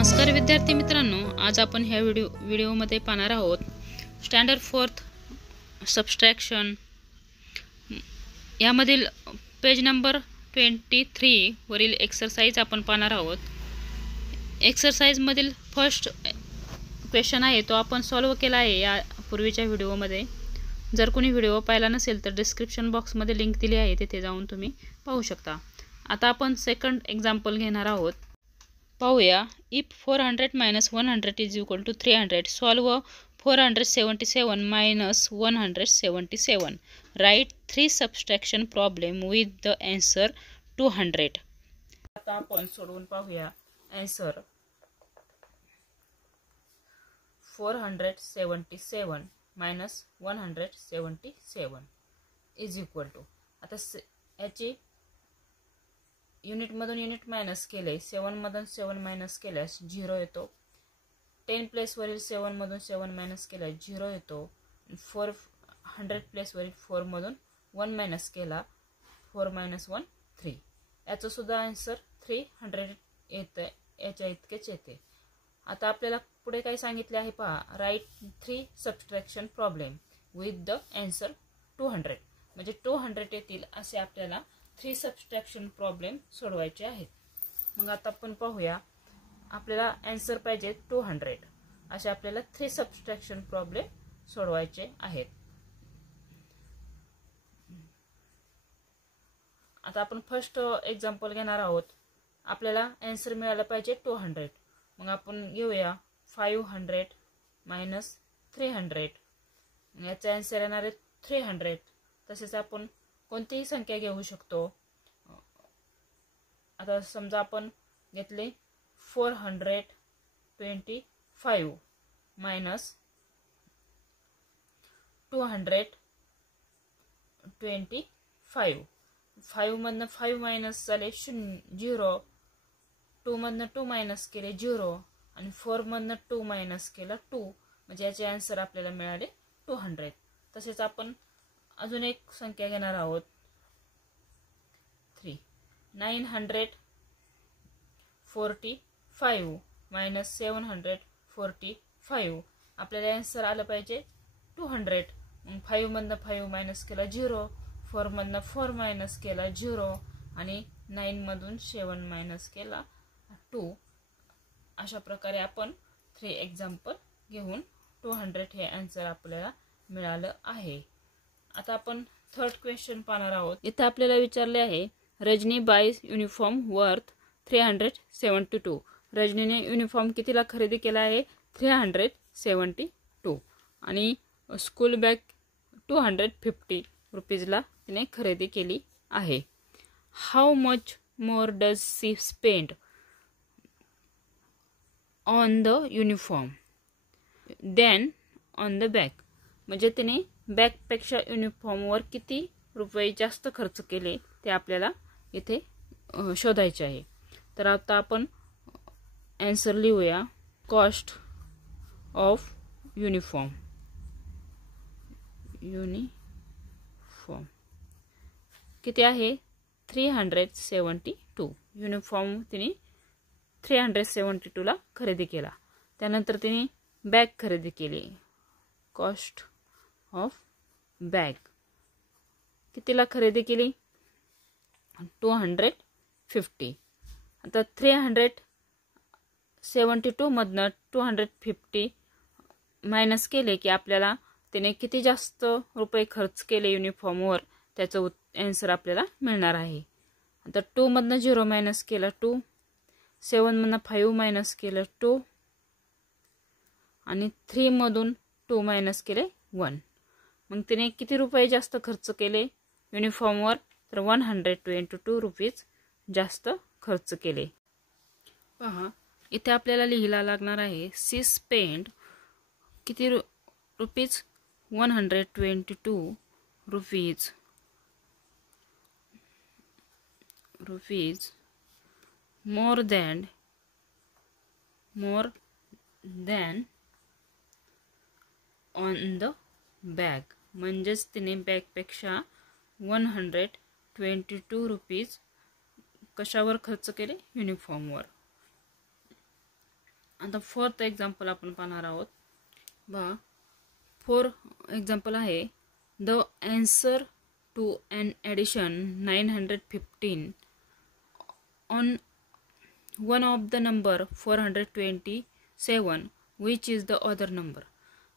नमस्कार विद्यार्थी मित्रांनो, आज आपण ह्या व्हिडिओमध्ये पाहणार आहोत स्टँडर्ड 4th सबस्ट्रॅक्शन यामधील पेज नंबर 23 वरील एक्सरसाइज आपण पाहणार आहोत। एक्सरसाइज मधील फर्स्ट क्वेश्चन आहे तो आपण सॉल्व केला आहे या पूर्वीच्या व्हिडिओमध्ये। जर कोणी व्हिडिओ पाहिला नसेल तर डिस्क्रिप्शन बॉक्स मध्ये लिंक दिली आहे, तिथे जाऊन तुम्ही पाहू शकता। आता आपण सेकंड एक्झाम्पल घेणार आहोत। पाहूया, if 400 minus 100 is equal to 300, solve 477 minus 177. Write 3 subtraction problem with the answer 200. आता आपण सोडवून पाहूया। Answer 477 minus 177 is equal to, आता याची युनिट मधून युनिट मायनस केले, 7 मधून 7 मायनस केल्यास 0 येतो। 10 प्लेस वरील 7 मधून 7 मायनस केल्यास 0 येतो। 400 प्लेस वरील 4 मधून 1 मायनस केला, 4 minus 1 3। याचं सुद्धा आन्सर 300 येते, याच्या इतकेच येते। आता आपल्याला पुढे काय सांगितले आहे पहा, right 3 subtraction problem with the answer 200, म्हणजे 200 येतील असे आपल्याला 3 सबट्रॅक्शन प्रॉब्लेम सोडवायचे आहेत। मग आता आपण पाहूया, आपल्याला आन्सर पाहिजे 200 असे आपल्याला 3 सबट्रॅक्शन प्रॉब्लेम सोडवायचे आहेत। आता आपण फर्स्ट एक्झाम्पल घेणार आहोत। आपल्याला आन्सर मिळाला पाहिजे 200, मग आपण घेऊया 500 minus 300, याचा आन्सर येणार आहे 300। तसेच आपण कोणतीही संख्या घेऊ शकतो। आता समजा आपण घेतले 425 minus 225, 5 मधनं 5 मायनस झाले 0, 2 मधनं 2 मायनस केले 0 आणि 4 मधनं 2 मायनस केला 2, म्हणजे याचे आन्सर आपल्याला मिळाले 200। तसेच आपण अजून एक संख्या घेणार आहोत 3, 945 minus 745, आपल्याला आन्सर आलं पाहिजे 200। मग 5 मधनं 5 मायनस केला 0, 4 मधनं 4 मायनस केला 0 आणि 9 मधून 7 मायनस केला 2। अशा प्रकारे आपण 3 एक्झाम्पल घेऊन 200 हे आन्सर आपल्याला मिळालं आहे। आता आपण थर्ड क्वेश्चन पाहणार आहोत। इथे आपल्याला विचारले आहे, रजनी बाय युनिफॉर्म वर्थ 372। रजनीने युनिफॉर्म कितीला खरेदी केला आहे? 372 आणि स्कूल बॅग 250 रुपीजला तिने खरेदी केली आहे। How much more does she spend on the uniform than on the bag, म्हणजे तिने बॅगपेक्षा युनिफॉर्मवर किती रुपये जास्त खर्च केले ते आपल्याला इथे शोधायचे आहे। तर आता आपण आन्सर लिहूया, कॉस्ट ऑफ युनिफॉर्म किती आहे? 372। युनिफॉर्म तिने 372 ला खरेदी केला। त्यानंतर तिने बॅग खरेदी केली, कॉस्ट ऑफ बॅग कितीला खरेदी केली? 250। आता 372 मधनं 250 मायनस केले की आपल्याला तिने किती जास्त रुपये खर्च केले युनिफॉर्मवर त्याचं आन्सर आपल्याला मिळणार आहे। आता 2 मधनं 0 मायनस केला 2, 7 मधनं 5 मायनस केलं 2 आणि 3 मधून 2 मायनस केले 1, मग तिने किती रुपये जास्त खर्च केले युनिफॉर्मवर? तर 122 रुपीज जास्त खर्च केले। पहा, इथे आपल्याला लिहायला लागणार आहे, सी स्पेंड किती rupees? 122 rupees more than on the bag, म्हणजेच तिने बॅगपेक्षा 122 रुपीज कशावर खर्च केले? युनिफॉर्मवर। आता फोर्थ एक्झाम्पल आपण पाहणार आहोत. बघा, फोर्थ एक्झाम्पल आहे, the answer to an addition 915 on one of the number 427 which is the other number.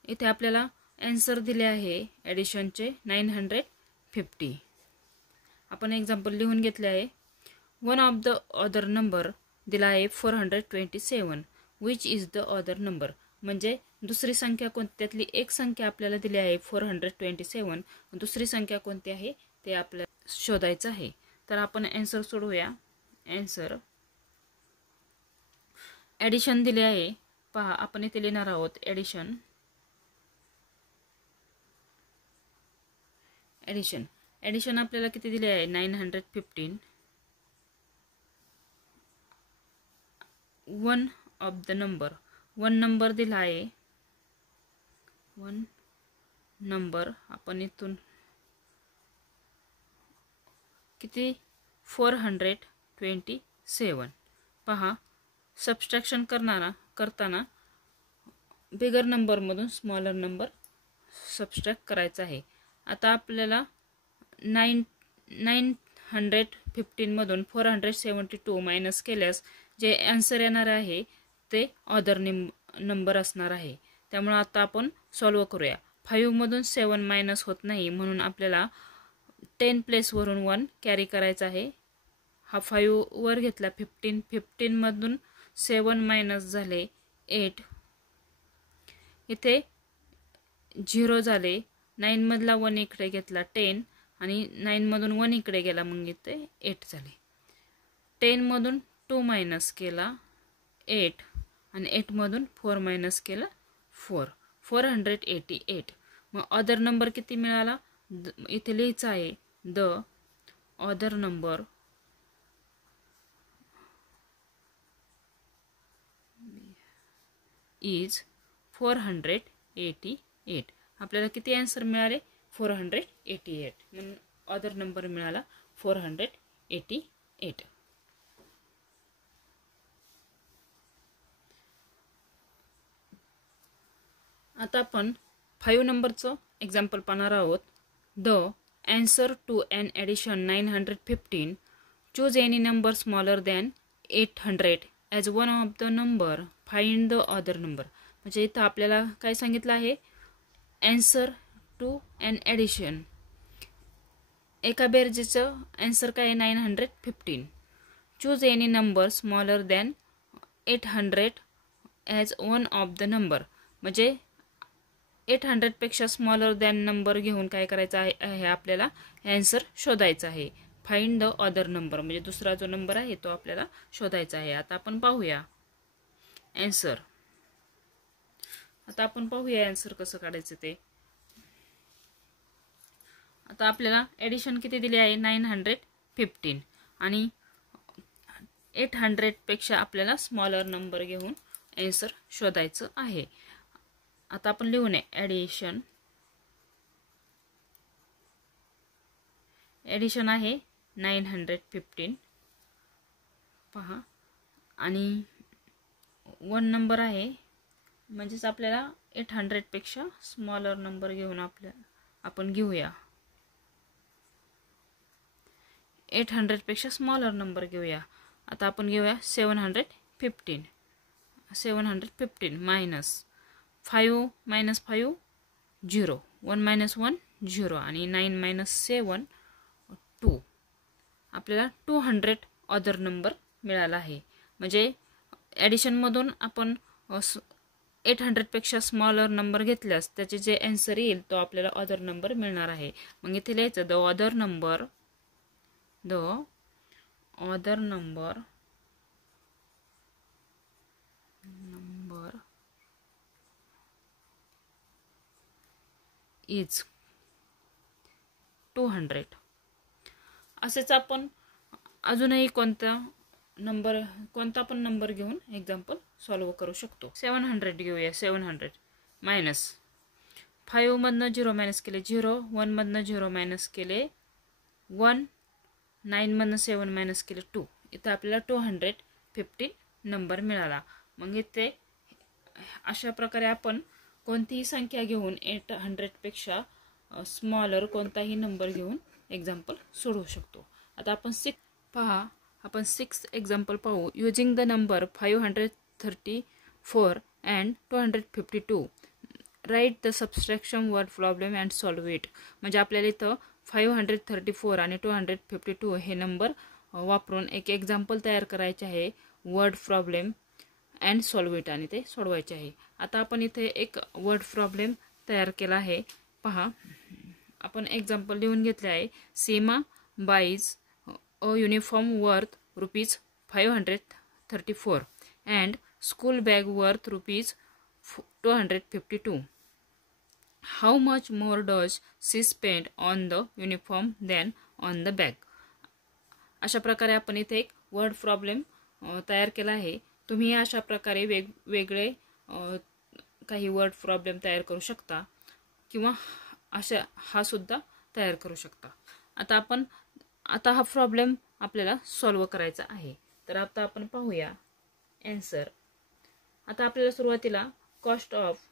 इथे आपल्याला आन्सर दिले आहे ॲडिशनचे 950. आपण एक्झाम्पल लिहून घेतले आहे. One of the other number दिला आहे 427 which is the other number. म्हणजे दुसरी संख्या कोणती, त्यातली एक संख्या आपल्याला दिली आहे 427, दुसरी संख्या कोणती आहे ते आपल्याला शोधायचं आहे. तर आपण आन्सर सोडवूया. आन्सर ॲडिशन दिले आहे. पहा, आपण इथे लिहिणार आहोत ॲडिशन. ॲडिशन आपल्याला किती दिले आहे 915. One of the number, one number दिला आहे. वन नंबर आपण इथून किती 427. पहा, सबस्ट्रॅक्शन करताना बिगर नंबरमधून स्मॉलर नंबर सबस्ट्रॅक्ट करायचा आहे. आता आपल्याला 915 मधून 472 मायनस केल्यास जे आन्सर येणार आहे ते अदर नंबर असणार आहे. त्यामुळे आता आपण सॉल्व करूया. 5 मधून 7 मायनस होत नाही, म्हणून आपल्याला 10 प्लेसवरून 1 कॅरी करायचा आहे. हा 5 वर घेतला 15 मधून 7 मायनस झाले 8. इथे 0 झाले. 9 मधला 1 इकडे घेतला 10 आणि 9 मधून 1 इकडे गेला, मग इथे 8 झाले. 10 मधून 2 मायनस केला 8 आणि 8 मधून 4 मायनस केला 4. 488. मग अदर नंबर किती मिळाला, इथे लिहायचं आहे द अदर नंबर इज 488. आपल्याला किती आन्सर मिळाले 488, म्हणून अदर नंबर मिळाला 488. आता आपण 5 नंबरचं एक्झाम्पल पाहणार आहोत. The answer to an addition 915. Choose any number smaller than 800 as one of the number. Find the other number. म्हणजे इथं आपल्याला काय सांगितलं आहे, आन्सर टू एन ॲडिशन. एका बेरजेचं आन्सर काय आहे 915. Choose any number smaller than 800 as one of the number. म्हणजे 800 पेक्षा स्मॉलर दॅन नंबर घेऊन काय करायचं आहे आपल्याला आन्सर शोधायचा आहे. फाइंड द अदर नंबर म्हणजे दुसरा जो नंबर आहे तो आपल्याला शोधायचा आहे. आता आपण पाहूया आन्सर. आता आपण पाहूया आन्सर कसं काढायचं ते. आता आपल्याला ॲडिशन किती दिली आहे 915 आणि 800 पेक्षा आपल्याला स्मॉलर नंबर घेऊन आन्सर शोधायचं आहे. आता आपण लिहू नये ॲडिशन आहे 915. पहा, आणि 1 नंबर आहे, म्हणजेच आपल्याला 800 पेक्षा स्मॉलर नंबर घेऊन आपण घेऊया. 800 पेक्षा स्मॉलर नंबर घेऊया. आता आपण घेऊया 715 मायनस 5 मायनस 5 0, 1 मायनस 1 0 आणि 9 मायनस 7 2. आपल्याला 200 अदर नंबर मिळाला आहे. म्हणजे ॲडिशनमधून आपण 800 पेक्षा स्मॉलर नंबर घेतल्यास त्याचे जे आन्सर येईल तो आपल्याला अदर नंबर मिळणार आहे. मग इथे लिहायचं द अदर नंबर इज 200. असेच आपण अजूनही कोणता पण नंबर घेऊन एक्झाम्पल सॉल्व करू शकतो. 700 घेऊया. 700 मायनस 5 मधनं 0 मायनस केले 0, 1 मधनं 0 मायनस केले 1, 9 मधनं 7 मायनस केले 2. इथं आपल्याला 215 नंबर मिळाला. मग इथे अशा प्रकारे आपण कोणतीही संख्या घेऊन 800पेक्षा स्मॉलर कोणताही नंबर घेऊन एक्झाम्पल सोडवू शकतो. आता आपण 6 एक्झाम्पल पाहू. Using the number 534 and 252 write the subtraction word problem and solve it. म्हणजे आपल्याला इथं 534 आणि 252 हे नंबर वापरून एक एक्झाम्पल तयार करायचे आहे, word problem and solve it, आणि ते सोडवायचे आहे. आता आपण इथे एक वर्ड प्रॉब्लेम तयार केला आहे. पहा, आपण एक्झाम्पल लिहून घेतले आहे. Seema buys a uniform worth ₹534 and school bag worth ₹252. How much more does she spend on the uniform than on the bag. अशा प्रकारे आपण इथे एक वर्ड प्रॉब्लेम तयार केला आहे. तुम्ही अशा प्रकारे वेगवेगळे काही वर्ड प्रॉब्लेम तयार करू शकता किंवा हा सुद्धा तयार करू शकता. आता हा प्रॉब्लेम आपल्याला सॉल्व करायचा आहे. तर आता आपण पाहूया आन्सर. आता आपल्याला सुरुवातीला कॉस्ट ऑफ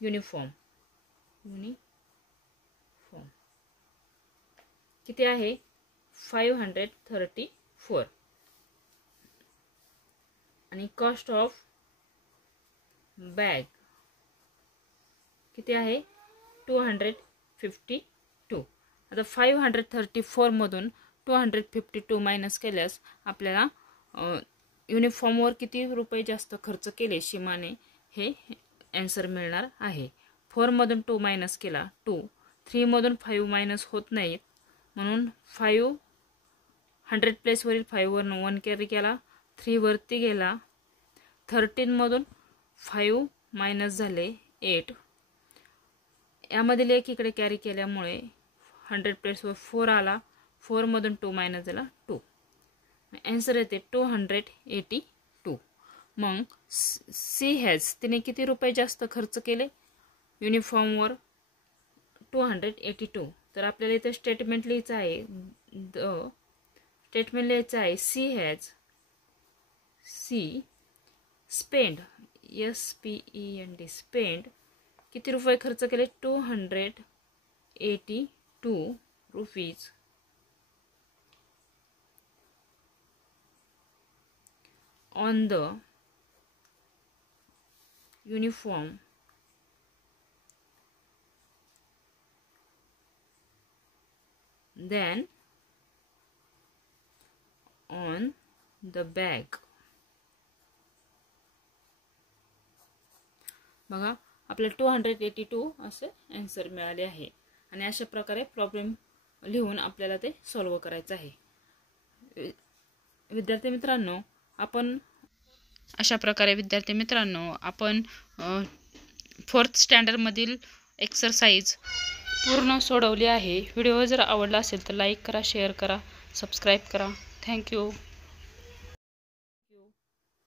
युनिफॉर्म किती आहे? 534. आणि कॉस्ट ऑफ बॅग किती आहे? 252. आता 534 मधून 252 मायनस केल्यास आपल्याला युनिफॉर्मवर किती रुपये जास्त खर्च केले सीमाने हे आन्सर मिळणार आहे. 4 मधून 2 मायनस केला 2. 3 मधून 5 मायनस होत नाहीत म्हणून 5 100 प्लेसवरील 5 वरून 1 कॅरी केला, 3 वरती गेला. 13 मधून 5 मायनस झाले 8. यामधील एक इकडे कॅरी केल्यामुळे 100 प्लेसवर 4 आला. 4 मधून 2 मायनस झाला 2. आन्सर येते 282. मग सी हॅज तिने किती रुपये जास्त खर्च केले युनिफॉर्मवर? 282. तर आपल्याला इथे स्टेटमेंट लिहायचं आहे. स्टेटमेंट लिहायचं आहे सी स्पेंड स्पेंड किती रुपये खर्च केले? 282 rupees on the uniform then on the bag. बघा, आपल्याला 282 असे आन्सर मिळाले आहे. आणि अशा प्रकारे प्रॉब्लेम लिहून आपल्याला ते सॉल्व करायचं आहे. विद्यार्थी मित्रांनो, आपण अशा प्रकारे आपण 4th स्टँडर्डमधील एक्सरसाइज पूर्ण सोडवली आहे. व्हिडिओ जर आवडला असेल तर लाईक करा, शेअर करा, सबस्क्राईब करा. थँक्यू.